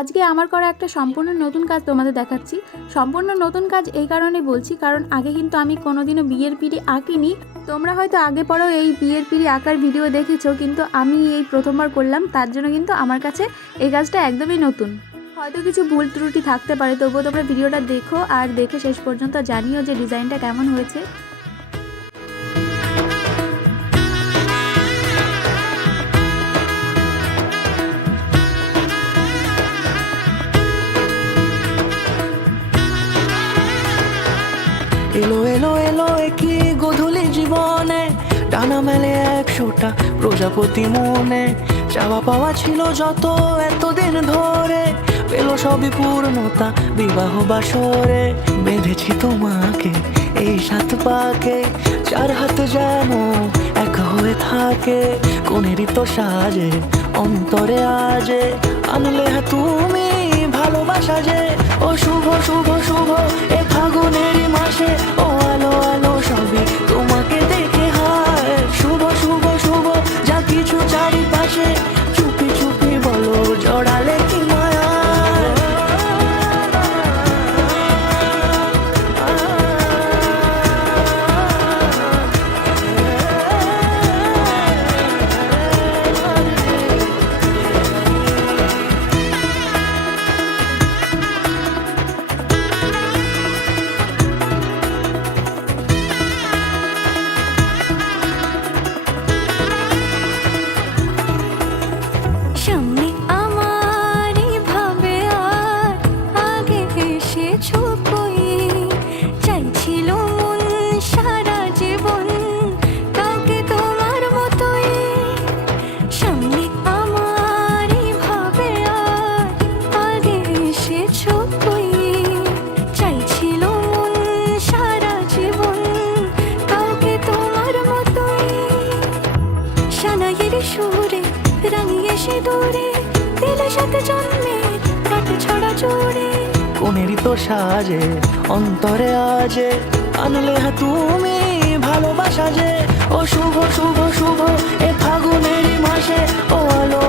আজকে আমার করা একটা সম্পূর্ণ নতুন কাজ তোমাদের দেখাচ্ছি। সম্পূর্ণ নতুন কাজ এই কারণে বলছি, কারণ আগে কিন্তু আমি কোনোদিনও বিয়ের পিঁড়ি আঁকিনি। তোমরা হয়তো আগে পরেও এই বিয়ের পিঁড়ি আঁকার ভিডিও দেখেছো, কিন্তু আমি এই প্রথমবার করলাম। তার জন্য কিন্তু আমার কাছে এই কাজটা একদমই নতুন। হয়তো কিছু ভুল ত্রুটি থাকতে পারে, তবুও তোমরা ভিডিওটা দেখো আর দেখে শেষ পর্যন্ত জানিও যে ডিজাইনটা কেমন হয়েছে। এলো এলো এলো একই গধূলি জীবনে, ডানা মেলে 100টা প্রজাপতি মনে। চাওয়া পাওয়া ছিল যত এতদিন ধরে, পেলো সবই পূর্ণতা বিবাহ বাসরে। বেঁধেছি তোমাকে এই 7 পাকে, 4 হাত যেন এক হয়ে থাকে। কোনেরই তো সাজে অন্তরে আজে, আনলে তুমি ভালোবাসা যে। ও শুভ শুভ শুভ এ ফাগুনেরই মাসে, ও আলো আলো সবই তোমাকে দেখে হায়। শুভ শুভ শুভ যা কিছু চারিপাশে, চুপি চুপি বলো জড়ালে কি মায়া। সামনে আমারই ভাবে আর আগে এসেছো কই, চাইছিল মন সারা জীবন কাকে তোমার মতোই। সামনে আমারই ভাবে আর আগে এসেছো কই, চাইছিল মন সারা জীবন কাকে তোমার মতোই। সানাইয়ের সুরে রাঙিয়ে সে দূরে, দিলে সাথে জন্মে কাটে ছড়া জোরে। কোনেরই তো সাজে অন্তরে আজে, আনলে তুমি ভালোবাসা যে। ও শুভ শুভ শুভ এ ফাগুনেরই মাসে, ও আলো